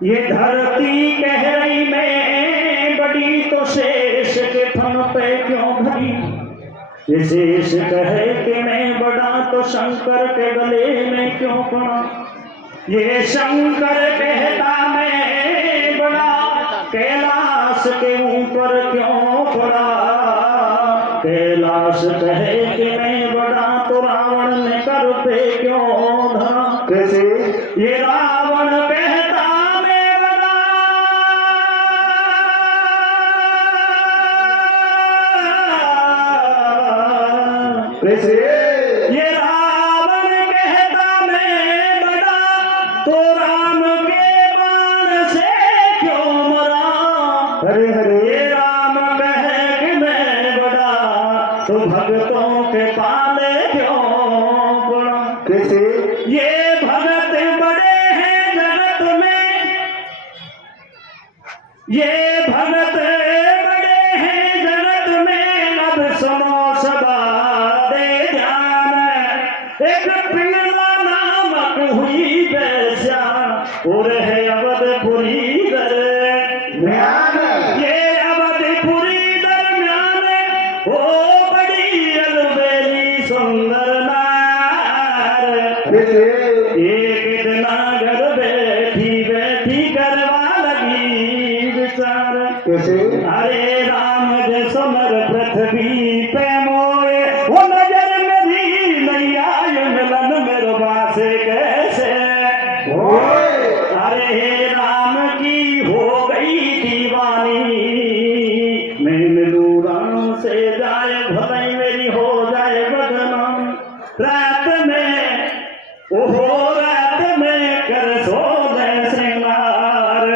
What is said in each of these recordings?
ये धरती कह रही मैं बड़ी तो शेष के फन पे क्यों भरी। ये शेष कहे कि मैं बड़ा तो शंकर के गले में क्यों पड़ा। ये शंकर कहता मैं बड़ा कैलाश के ऊपर क्यों पड़ा। कैलाश कहे कि मैं बड़ा तो रावण ने कर पे क्यों धरा। कैसे ये रावण कहता मैं बड़ा कैसे ये रावण कहता मैं बड़ा तो राम के बाण से क्यों मरा। हरे हरे ये राम कहे कि मैं बड़ा तो भक्तों के पाले क्यों पड़ा। कैसे ये भगत बड़े हैं जगत में। ये भगत बड़े हैं जगत में। अब सुनो सदा दे ध्यान। एक पिंगला नामक हुई वैश्या और है अवधपुरी दरम्यान। ये अवधपुरी दरम्यान हो बड़ी अलबेली सुंदर नार। एक दिन घर बैठी बैठी करवा लगी विचार। अरे राम जे समर पृथ्वी पे मोए वो नजर मेरी नैया मिलन मेरे बासे कैसे। अरे राम की हो गई दीवानी। मैं मिलूं राम से जाए भलाई मेरी हो जाए बदनाम। रात में ओहो रात में कर सो दे श्रृंगार।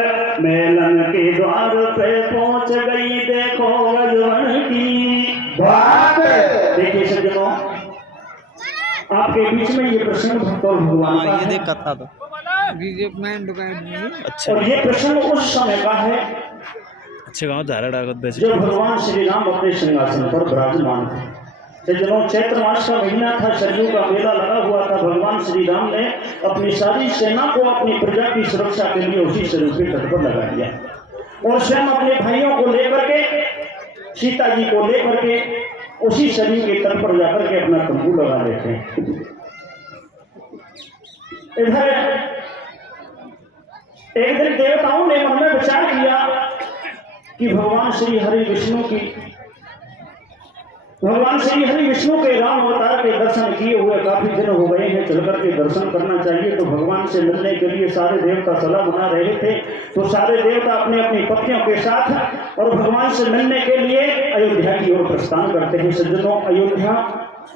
मेलन के द्वार पे पहुंच गई देखो अजवन की बात। देखिए सज्जनों आपके बीच में ये प्रश्न भक्त और भगवान का ये है। देख कथा तो अच्छा और ये प्रश्न उस समय का है अच्छे गाँव धारा डागत बेच जब भगवान श्री राम अपने सिंहासन पर विराजमान थे। सज्जनों चैत्र मास का महीना था। सरयू का मेला लगा हुआ था। भगवान श्री राम ने अपनी सारी सेना को अपनी प्रजा की सुरक्षा के लिए उसी सरयू के तट पर लगा दिया और स्वयं अपने भाइयों को लेकर के सीता जी को लेकर के उसी सरयू के तट पर जाकर के अपना तंबू लगा लेते हैं। इधर एक दिन देवताओं ने मन में विचार किया कि भगवान श्री हरि विष्णु के राम अवतार के दर्शन किए हुए काफी दिन हो गए हैं। चलकर के दर्शन करना चाहिए। तो भगवान से मिलने के लिए सारे देवता सलाह बना रहे थे। तो सारे देवता अपने अपनी पत्नियों के साथ और भगवान से मिलने के लिए अयोध्या की ओर प्रस्थान करते हैं। सज्जनों अयोध्या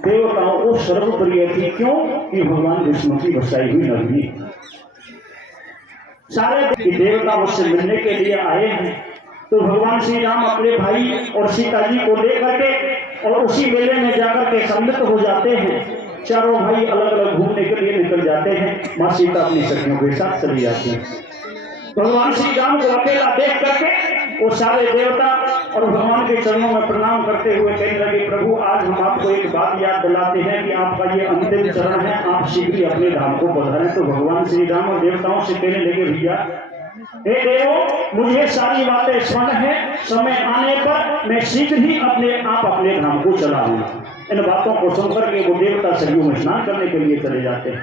देवताओं को सर्वप्रिय थी। क्यों कि भगवान विष्णु की बसाई हुई नगरी। सारे देवता उससे मिलने के लिए आए हैं। तो भगवान श्री राम अपने भाई और सीता जी को लेकर के और उसी मेले में जाकर के सम्मिलित हो जाते हैं। चारों भाई अलग अलग घूमने के लिए निकल जाते हैं। माँ सीता अपनी सखियों के साथ चली जाती हैं। भगवान श्री राम को अकेला देख करके वो सारे देवता और भगवान के चरणों में प्रणाम करते हुए कहने लगे प्रभु आज हम आपको एक बात याद दिलाते हैं कि आपका ये अंतिम चरण है। आप शीघ्र ही अपने धाम को पधारें। तो भगवान श्री राम और देवताओं से कहने लगे भैया हे देवो मुझे सारी बातें स्मरण है। समय आने पर मैं शीघ्र ही अपने धाम को चला आऊंगा। इन बातों को सुनकर के वो देवता सरयू में स्नान करने के लिए चले जाते हैं।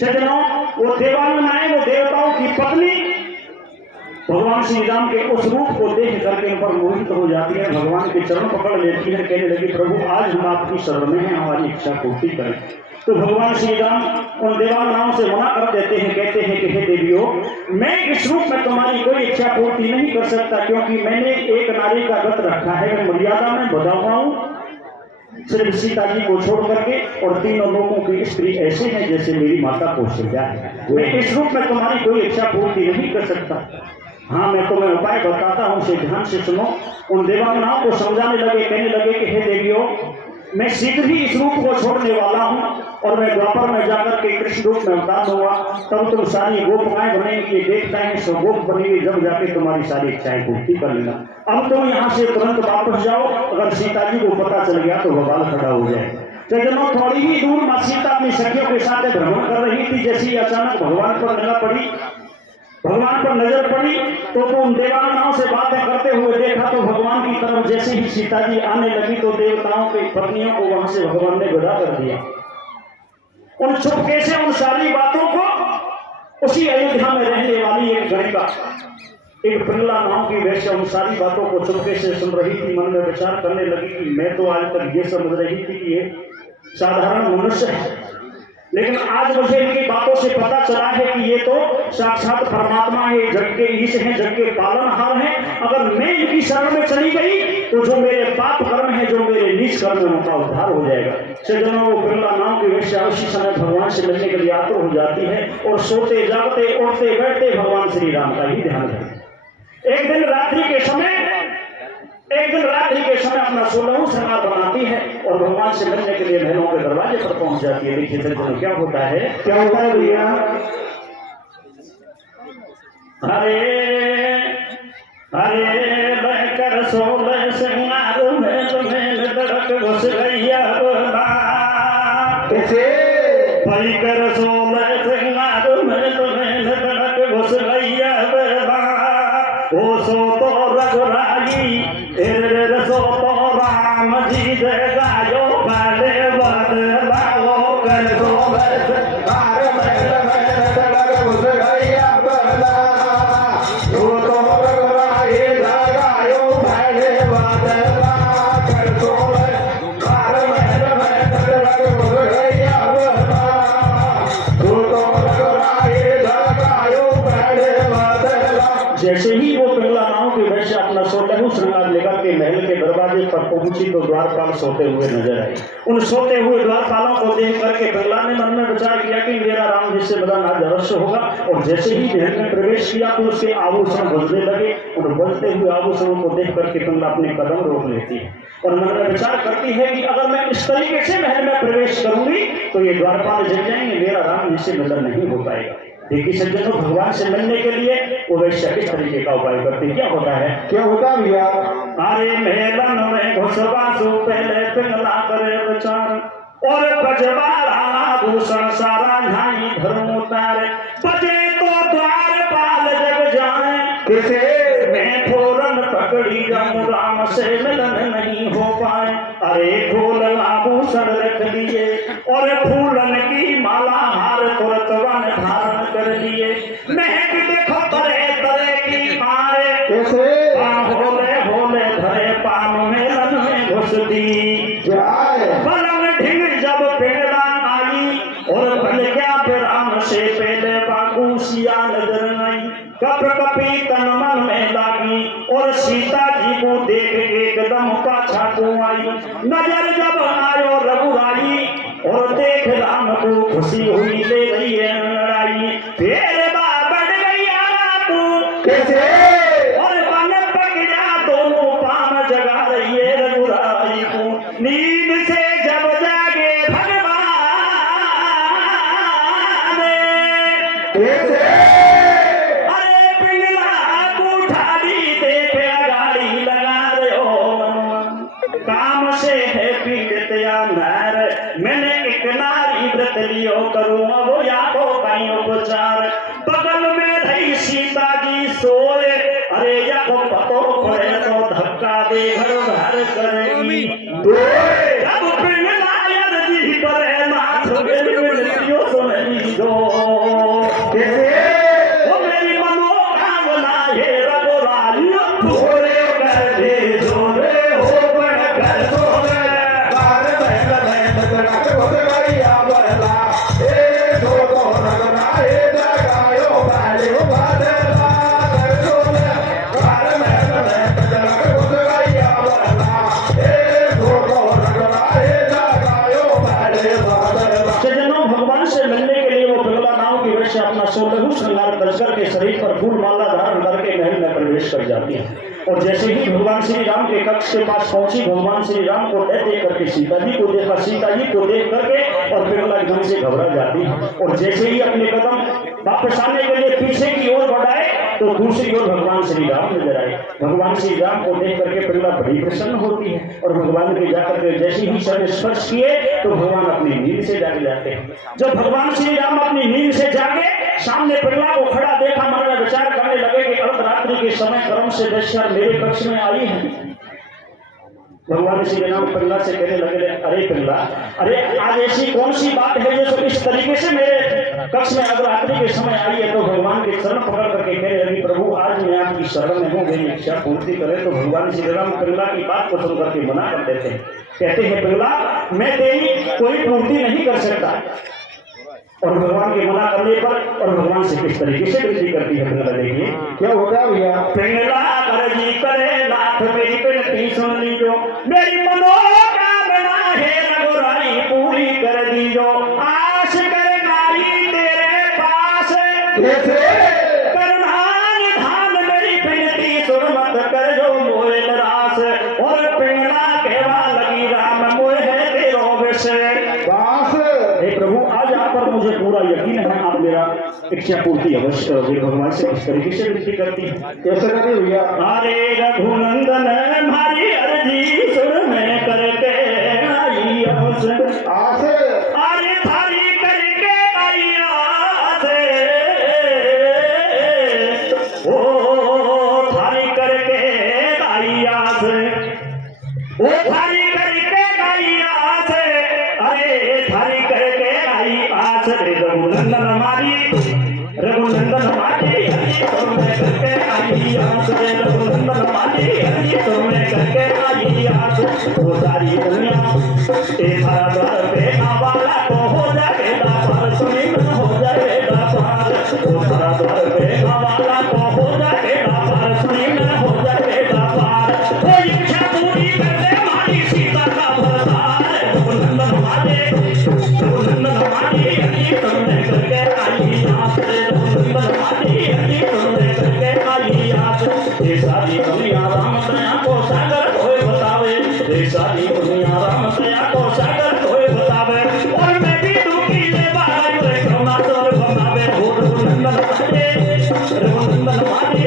सज्जनों वो देवांगनाएं वो देवताओं की पत्नी भगवान श्री राम के उस रूप को देख करके उन पर मोहित हो जाती है। भगवान के चरण पकड़ लेती है। कहने लगी प्रभु आज हम आपकी शरण में हैं। हमारी इच्छा पूर्ति करें। तो भगवान श्री राम उन देवांगनाओं से मना कर देते हैं। कहते हैं कि हे देवियों मैं इस रूप में तुम्हारी कोई इच्छा पूर्ति नहीं कर सकता क्योंकि मैंने एक नारी का व्रत रखा है। मैं मर्यादा में बधा हुआ हूँ। सिर्फ सीता जी को छोड़ करके और तीनों लोगों की स्त्री ऐसे हैं जैसे मेरी माता कौशल्या है। मैं इस रूप में तुम्हारी कोई इच्छा पूर्ति नहीं कर सकता। हाँ मैं तुम्हें उपाय बताता हूँ उसे ध्यान से सुनो। उन देवांगनाओं को समझाने लगे। कहने लगे कि हे देवियों मैं शीघ्र ही इस रूप को छोड़ने वाला हूँ और मैं द्वापर में जाकर के कृष्ण रूप में अवतार दूंगा। तब तुम सारी गोपिकाएं बनेंगी। देखता है स्वगोप बनेगी। जब जाके तुम्हारी सारी इच्छाएं पूर्ति कर लेना। अब तुम यहाँ से तुरंत वापस जाओ। अगर सीता जी को पता चल गया तो बवाल खड़ा हो जाए। सज्जनों थोड़ी ही दूर माँ सीता अपनी सखियों के साथ भ्रमण कर रही थी। जैसी अचानक भगवान पर नजर पड़ी भगवान पर नजर पड़ी तो उन देवांगनाओं से बातें करते हुए देखा तो भगवान की तरफ जैसे ही सीता जी आने लगी तो देवताओं की पत्नियों को वहां से भगवान ने विदा कर दिया। उन चुपके से उन सारी बातों को उसी अयोध्या में रहने वाली एक गणिका एक पिंगला नाम की वैश्य उन सारी बातों को चुपके से सुन रही थी। मन में विचार करने लगी कि मैं तो आज तक ये समझ रही थी कि ये साधारण मनुष्य है, लेकिन आज मुझे इनकी बातों से पता चला है कि ये तो साक्षात परमात्मा है, जग के ईश हैं, जग के पालनहार हैं। अगर मैं इनकी शरण में चली गई तो जो मेरे पाप कर्म है, जो मेरे नीच कर्म है, उनका उद्धार हो जाएगा। सज्जनों, वो पिंगला नाम की वैश्या उसी समय भगवान से मिलने के लिए आतुर हो जाती है और सोते जागते उठते बैठते भगवान श्री राम का ही ध्यान करती है। एक दिन रात्रि के समय अपना 16वां श्रृंगार बनाती है और भगवान से मिलने के लिए महलों के दरवाजे पर पहुंच जाती है। देखिए सज्जनों, क्या होता है भैया। हरे लेकर 16 श्रृंगार में तुम्हें धड़क घुस गैया कैसे भाई कर 16 श्रृंगार में तुम्हें धड़क घुस गैया ओ सो तो रघुराई सो तो राम जी गायो बाले बदलाओ कर सो जैसे ही वो पिंगला नाव की वैश्य अपना 16वां श्रृंगार लेकर के महल के दरवाजे पर पहुंची तो द्वारपाल सोते हुए नजर आए। उन सोते हुए द्वारपालों को देख करके पिंगला ने मन में विचार किया कि मेरा राम जी से बड़ा आज अवश्य होगा। और जैसे ही महल में प्रवेश किया तो उसके आभूषण बजने लगे और बजते हुए आभूषणों को देख करके पिंगला अपने कदम रोक लेती है और मन में विचार करती है कि अगर मैं इस तरीके से महल में प्रवेश करूंगी तो ये द्वारपाल जल जाएंगे, मेरा राम जी से मिलन नहीं हो पाएगा। देखिए सज्जनों, भगवान से मिलने के लिए वो वैश्य किस तरीके का उपाय करते क्या होता है भैया। अरे मेलन में घुसवासु पहले पिंगला करे विचार और बजवारा भूषण सारा झाई धर्म उतारे बजे तो द्वारपाल जग जाए किसे मैं फौरन पकड़ी जाऊं राम से मिलन नहीं हो पाए। अरे फूल आभूषण रख लिए और फूलन की माला हार तुरंत वन धारण कर लिए। महक देखो तरह तरह की मारे भोले भोले धरे पान मेलन में घुस दी पलंग ढिंग जब पिंगला आई और बल क्या राम से पहले बाबू सिया नजर आई। कप कपी तन मन में लागी और सीता जी को देख एकदम पाछा को आई। नजर जब आयो रघुराई और देख राम को खुशी हुई ले रही है लड़ाई। फिर बढ़ गई तू कैसे और बन पकड़ा दोनों पाम जगा रही है रघुराई को। नींद से जब जागे भगवान अरे पिंगला को ठाड़ी देखे गाड़ी लगा रहे हो काम से है पीड़ित या नार। मैंने एक नारी व्रत लियो करूँ वो या तो कहीं उपचार। बगल में रही सीता जी सोए अरे या को पतो पड़े तो धक्का दे घर घर करेगी। अब पिंगला यदि करे नाथ मिलियो सुनली दो वो मेरी मनोकामना है रघुराई भोरे कर दे जोरे हो बड़ कर सोरे बार बहन बहन तड़क हो गई आबला ए दो तो रगनाए जगायो बालियो बादला कर सोरे बार बहन बहन तड़क हो गई आबला ए दो तो रगनाए जगायो बालियो बादला। सज्जनों, भगवान से मिलने के लिए वो पिंगला नाव की वैश्य अपना 16वां श्रृंगार कर करके शरीर पर फूल माला धारण करके महल में प्रवेश कर जाती है। और जैसे ही भगवान श्री राम के कक्ष के पास पहुंची भगवान श्री राम को देख करके सीता जी को देखा। सीता जी को देख करके और पिंगला एकदम से घबरा जाती है और जैसे ही अपने कदम वापस आने के लिए पीछे की ओर बढ़ाए तो दूसरी ओर भगवान श्री राम नजर आए। भगवान श्री राम को देख करके पिंगला बड़ी प्रसन्न होती है और भगवान के जाकर के जैसे ही शरीर स्पर्श किए तो भगवान अपनी नींद से जाग जाते हैं। जब भगवान श्री राम अपनी नींद से जागे, सामने पिंगला को खड़ा देखा, मन में विचार करने लगे कि अर्धरात्रि के समय क्रम से दशहर मेरे कक्ष में आई है। भगवान श्री राम पिंगला से कहने लगे, अरे पिंगला, अरे आज ऐसी कौन सी बात है जो इस तरीके से मेरे कक्ष में अर्धरात्रि के समय आई है। तो भगवान के चरण पकड़ करके कहने लगी, प्रभु आज मैं आपकी शरण में हूँ, मेरी इच्छा पूर्ति करें। तो भगवान श्री राम पिंगला की बात को सुन करके मना कर देते हैं। कहते हैं, पिंगला मैं तेरी कोई पूर्ति नहीं कर सकता। और भगवान के मना करने पर और भगवान से किस तरीके से विनती करती है पिंगला, देखिए क्या होता है भैया। पिंगला अर्जी करे नाथ मेरी विनती सुन लीजो, मेरी मनोकामना है रघुराई पूरी कर दीजो। आश कर नाई तेरे पास करुणान धान मेरी विनती सुन मत कर जो मोहे निराश। और पिंगला कहवा लगी राम मोहे तेरो विषय। प्रभु आज आप पर मुझे पूरा यकीन है, आप मेरा इच्छा पूर्ति अवश्य करोगे। भगवान से किस तरीके से विनती करती है, कैसे करिए भैया। अरे रघुनंदन हमारी अर्जी सुन में करके आई आस, अरे थारी करके आई आस, ओ थारी करके आई आस, ओ थारी करके आई आस, अरे थारी करके आई आस। रघुनंदन हमारी, रघुनंदन हमारी तुम्हें करके आई आस, रघुनंदन हमारी तुम्हें करके आई आस। वो सारी दुनिया तेरा द्वार पे आवाला तो हो जाएगा पार, सुनी न हो जाएगा पार। वो सारा द्वार पे आवाला तो हो जाएगा पार, सुनी न हो जाएगा पार। वो इच्छा पूरी कर दे हमारी सीता का वरदान। रघुनंदन हमारे, रघुनंदन हमारी तुमने करके आई आस, रघुनंदन हमारी तुमने करके आई आस। ये सारी दुनिया राम दया को सागर कोई बतावे, ये सारी दुनिया राम दया को सागर कोई बतावे। और मैं भी दुखी ले बाहर करुणा तोर बनावे। रघुनंदन हमारे, रघुनंदन हमारी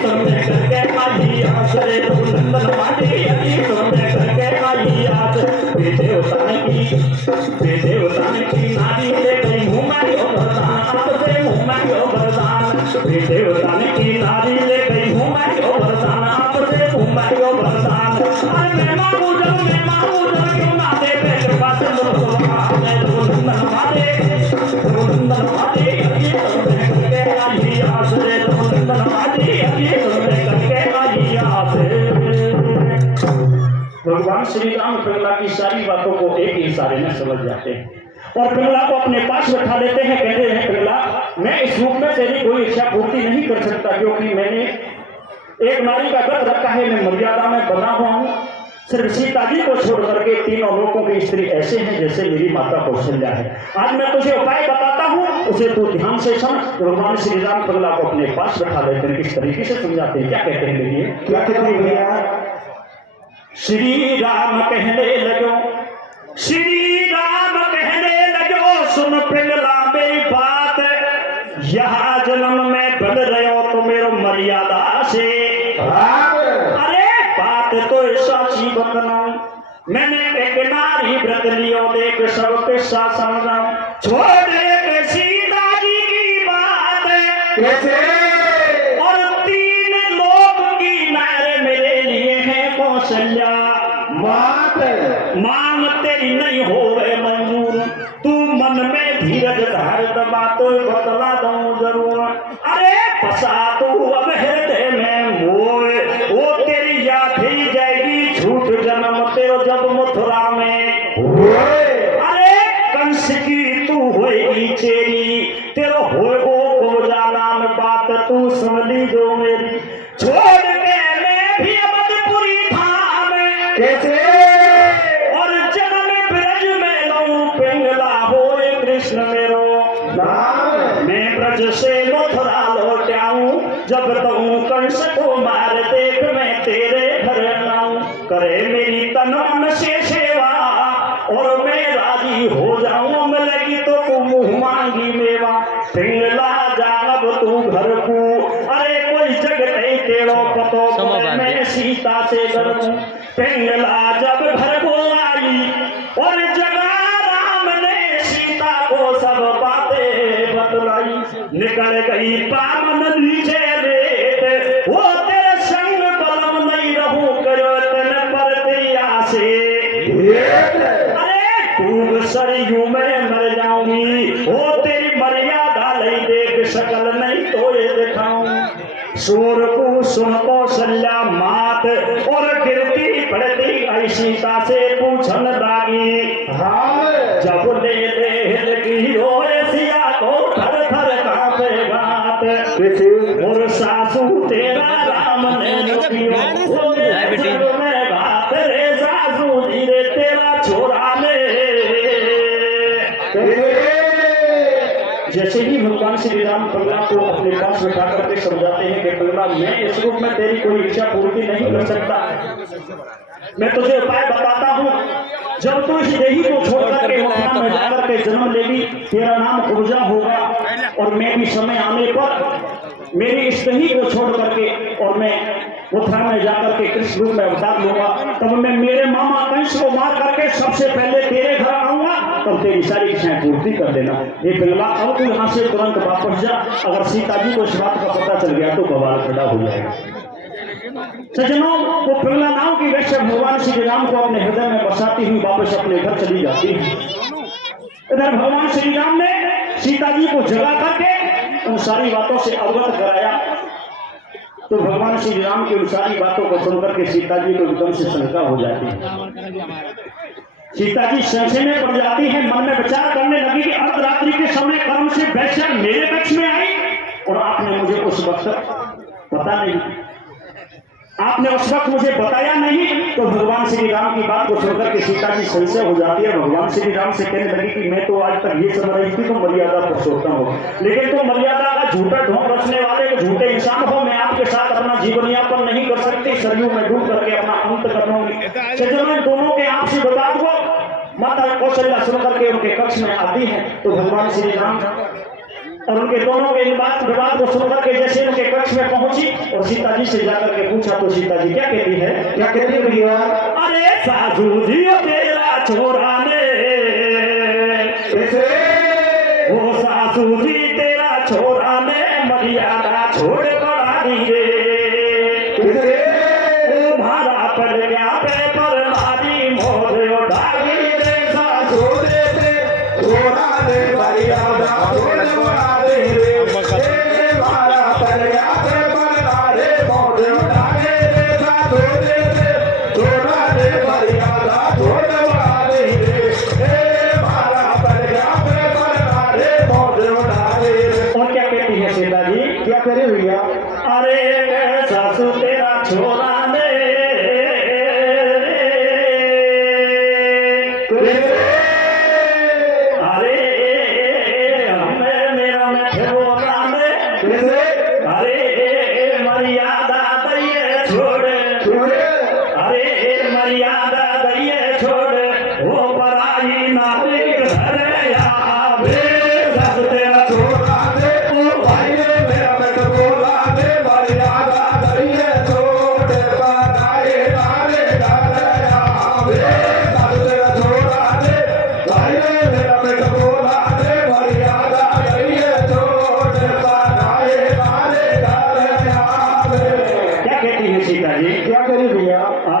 तुमने करके आई आस, रघुनंदन हमारी तुमने करके आई आस। देवता ने की नारी ले गई हूँ मैं यो वरदान, आपसे हूँ मैं यो वरदान। देवता ने की नारी ले गई हूँ मैं यो वरदान, आपसे हूँ मैं यो वरदान। अरे मैं मांगू जब क्यों ना दे कृपा से रघुनंदन हमारे, रघुनंदन हमारे तुमने करके आई आस, रघुनंदन हमारी तुमने करके आई आस। भगवान श्री राम पिंगला की सारी बातों को एक ही इशारे में समझ जाते हैं और पिंगला को अपने पास बैठा लेते हैं। कहते हैं, पिंगला मैं इस रूप में तेरी कोई इच्छा पूर्ति नहीं कर सकता, क्योंकि मैंने एक नारी का व्रत रखा है, मैं मर्यादा में बना हुआ हूँ। सिर्फ सीता जी को छोड़ करके तीनों लोगों की स्त्री ऐसे हैं जैसे मेरी माता कौशल्या है। आज मैं तुझे उपाय बताता हूँ, उसे तू ध्यान से सुन। भगवान श्री राम पिंगला को अपने पास बैठा लेते हैं, किस तरीके से समझाते हैं, क्या कहते हैं देखिए। क्या कहते हैं भैया। श्री राम कहने लगो, श्री राम कहने लगो, सुन पिंगला मेरी बात। यहाँ जन्म में बन रहे हो तो मेरो मर्यादा से। अरे बात तो साची बताऊं, मैंने एक नारी व्रत लियो, देख सब किस्सा समझाऊं। छोड़ एक सीता जी की बात कैसे, और 3 लोग की नारे मेरे लिए है कौशल्या। मांग तेरी नहीं होवे मंजूर, तू मन में धीरज धार, दबा तो बतला दूं जरूर। अरे फसा तू अब हृदय में मोए, वो तेरी याद ही जाएगी झूठ जन्म तेरो जब मथुरा में। अरे कंस की तू होएगी चेरी, तेरो होएगो को जाना में बात तू सुन ली जो मेरी। छोड़ के मैं भी अवधपुरी धाम कैसे, और जन्म ब्रज में लऊं पिंगला होए कृष्ण मेरो नाम। मैं ब्रज से मथुरा लौट आऊं, जब तू कंस को मार देख मैं तेरे घर लाऊं। करे मेरी तन मन से सेवा और मैं राजी हो जाऊं, मिलेगी तो मुंह मांगी मेवा। पिंगला घर को अरे कोई जगते तेरो पतो मैं सीता से डरू पिंगला जब घर को आई और जगा राम ने सीता को सब बातें बतलाई निकल गई पावन नीचे रेत वो तेरे संग बलम नहीं रहूं करो तन पर दिया से अरे डूब सरयू में मर जाऊंगी वो तेरी मर्यादा नहीं देख सकल नहीं तो ये दिखाऊं सूर को सुन कौशल्या मात और गिरती पड़ती आई सीता से पूछन लागी जब ले लगी रोए सिया को थर थर कांपे गात और सासू तेरा राम ने में बात रे सासू जी रे तेरा छोरा ले जैसे ही भगवान श्री राम प्रहलाद को अपने पास बैठा करके समझाते हैं कि प्रहलाद मैं इस रूप में तेरी कोई इच्छा पूर्ति नहीं कर सकता मैं तुझे उपाय बताता हूँ जब तू इस देही को छोड़ करके मथुरा में जाकर के जन्म लेगी तेरा नाम ऊर्जा होगा और मैं भी समय आने पर मेरी इस देही को छोड़ करके और मैं मथुरा में जाकर के कृष्ण रूप में अवतार लूंगा तब मैं मेरे मामा कंस को मार करके सबसे पहले तेरे घर आऊंगा तब तेरी सारी इच्छाएं पूर्ति कर देना ये पिंगला अब तू यहाँ से तुरंत वापस जा अगर सीता जी को इस बात का पता चल गया तो बवाल खड़ा हो जाएगा सज्जनों वो पिंगला नाम की वैश्य भगवान श्री राम को अपने हृदय में बसाती हुई वापस अपने घर चली जाती है इधर भगवान श्री राम ने सीता जी को जगा करके उन सारी बातों से अवगत कराया तो भगवान श्री राम की उन सारी बातों को सुनकर के सीता जी को एकदम से शंका हो जाती है सीता जी संशय में पड़ जाती है मन में विचार करने लगी कि अर्धरात्रि के समय कर्म से वैश्या मेरे पक्ष में आई और आपने मुझे उस वक्त पता नहीं आपने उस वक्त मुझे बताया नहीं तो भगवान श्री राम की बात को सुनकर के सीता जी संशय हो जाती है भगवान श्री राम से कहने लगी कि मैं तो आज तक ये समझ रही थी तो मर्यादा पुरुषोत्तम हो लेकिन तो मर्यादा का झूठा ढोंग रचने वाले झूठे इंसान हो मैं आपके साथ अपना जीवन यापन नहीं कर सकती सरयू में डूब करके अपना अंत कर लूंगी मैं दोनों के आपसे बता दो माता कौशल्या सुन करके उनके कक्ष में आती है तो भगवान श्री राम और उनके दोनों के इन बात विवाद को सुनकर के जैसे उनके कक्ष में पहुंची और सीता जी से जाकर के पूछा तो सीता जी क्या कहती है क्या कहती है भैया अरे सासू जी तेरा छोरा ने वो सासू जी तेरा छोरा ने मर्यादा छोड़ पड़ा दिए भाड़ा पड़ गया पेपर मारी मोर डाली रे सासू रे छोरा ने मर्यादा छोड़ अरे सासू तेरा छोरा ने अरे मेरा में छोरा ने अरे मर्यादा दैये छोड़ अरे मर्यादा दैये छोड़ वो पराई नारी घर आवे सासू तेरा छोरा ने ओ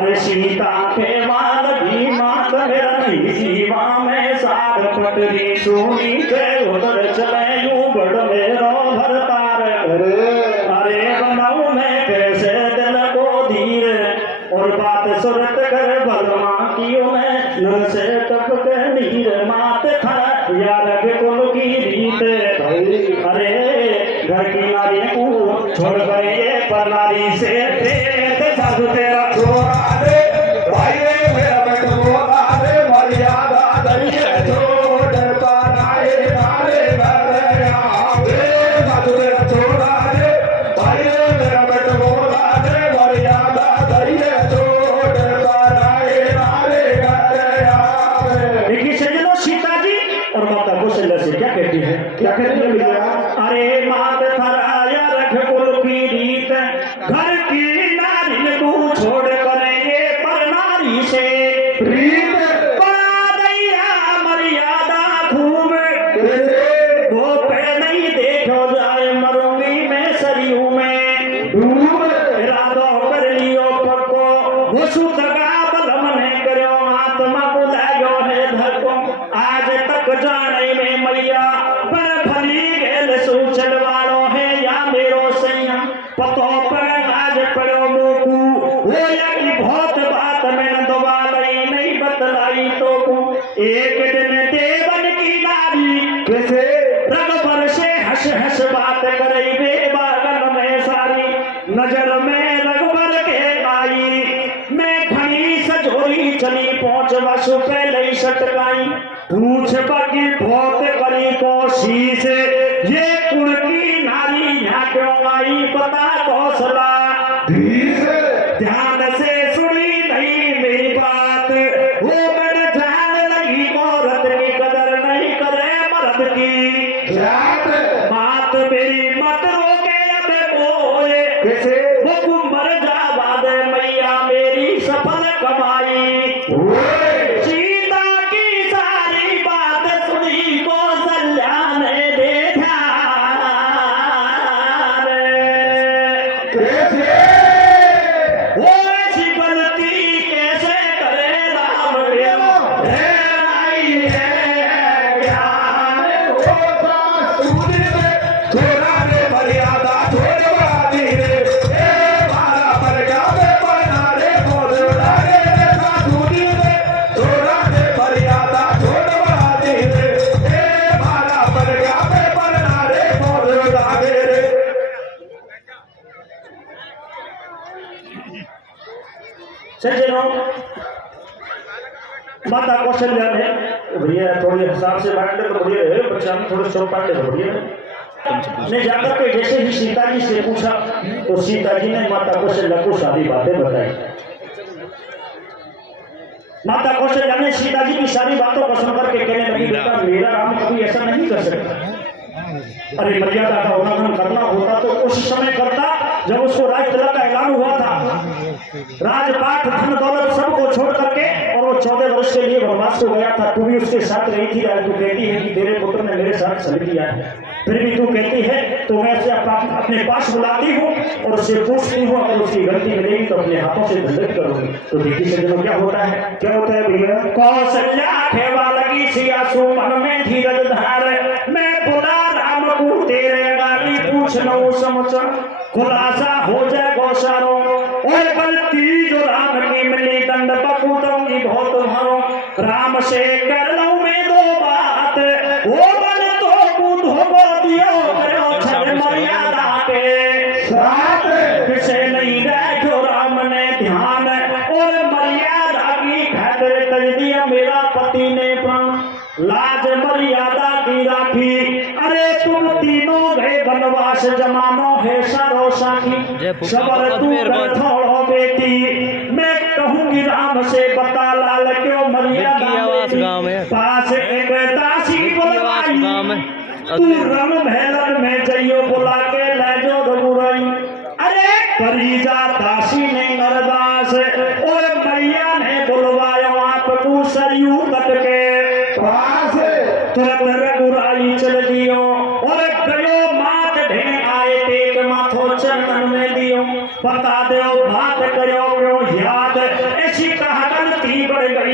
भाई सीता के माल भी मात जीवा में सार पटरी सुनी के उधर चले यूं बड़ मेरो भरतार अरे बनाऊ में कैसे दिल को धीर और बात सुरत कर बलमा कियो में नर से टपक नीर मात था यार कुल की रीत अरे घर की नारी को छोड़ गए पर नारी से सासू तेरा छोरा क्या कहती है अरे मात थराया पतो पर आज पड़ो मोकू हो या की बहुत बात मैंने दोबारा नहीं बतलाई तो एक दिन देवन की नारी कैसे रगबर से हंस हंस बात करे बेबागन में सारी नजर में रगबर के आई मैं घनी सजोरी चली पहुंच बस पहले ही सटकाई पूछ बाकी बहुत करी कोशिश ये कुड़ की नारी यहाँ क्यों आई पता कौशला ध्यान से सुनी नहीं मेरी बात वो मैंने जान लगी औरत की कदर नहीं करे मर्द की बात मेरी मत रोके अब बोले कैसे वो मर जा बाद मैया मेरी सफल कमाई सीता की सारी बात सुनी कौशल्या ने देखा वो ऐसी गलती कैसे करे राम हे आई है ज्ञान थोड़ा रे मर्यादा थोड़ा रे मारा पर जावे बना रे बोल रे साधुनी रे थोड़ा रे मर्यादा थोड़ा रे मारा पर जावे बना रे बोल रे सज्जनों माता कौशल्या ने भैया थोड़े हिसाब से बांट ले तो बढ़िया है बच्चा हम थोड़े चौपाट ले बढ़िया ने जाकर के जैसे ही सीता जी से पूछा तो सीता जी ने माता कौशल्या को सारी बातें बताई माता कौशल्या ने सीता जी की सारी बातों को सुनकर के कहने लगी बेटा मेरा राम कभी ऐसा नहीं कर सकता अरे मर्यादा का उल्लंघन करना होता तो उस समय करता जब उसको राज तिलक का ऐलान हुआ था राजपाट धन दौलत सबको छोड़ करके और वो 14 वर्ष के लिए वनवास को गया था तू भी उसके साथ रही थी आज तू कहती है कि तेरे पुत्र ने मेरे साथ छल किया है फिर भी तू कहती है तो मैं उसे अपने पास बुलाती हूँ और उससे पूछती हूँ अगर उसकी गलती मिलेगी तो अपने हाथों से दंडित करूंगी तो देखिए सज्जनों क्या होता है भैया कौशल्या ठेवा लगी सिया सुमन में धीरज धार मैं बोला राम को तेरे गाली पूछ लो समझ खुलासा हो जाए गौशारों और गलती जो राम की मिली दंड बकूटोंगी बहुत मारो राम से कर लो मैं दो बात वो बन तो कूद हो दियो करो छल मर्यादा के साथ किसे नहीं रह जो राम ने ध्यान और मर्यादा की खातिर कर दिया मेरा पति ने प्राण लाज मर्यादा की राखी अरे तुम तीनों गए वनवास जमानो है सरो साखी सबर तू कर थोड़ो बेटी मैं कहूंगी राम से बता लाल क्यों मर्यादा पास एक दासी बुलवाई तू रम भैरन में जइयो बुला के ले जो रघुराई अरे परिजा दासी ने नरदास और मैया ने बुलवायो आपको सरयू तट के पास तुरंत रघुराई चल दियो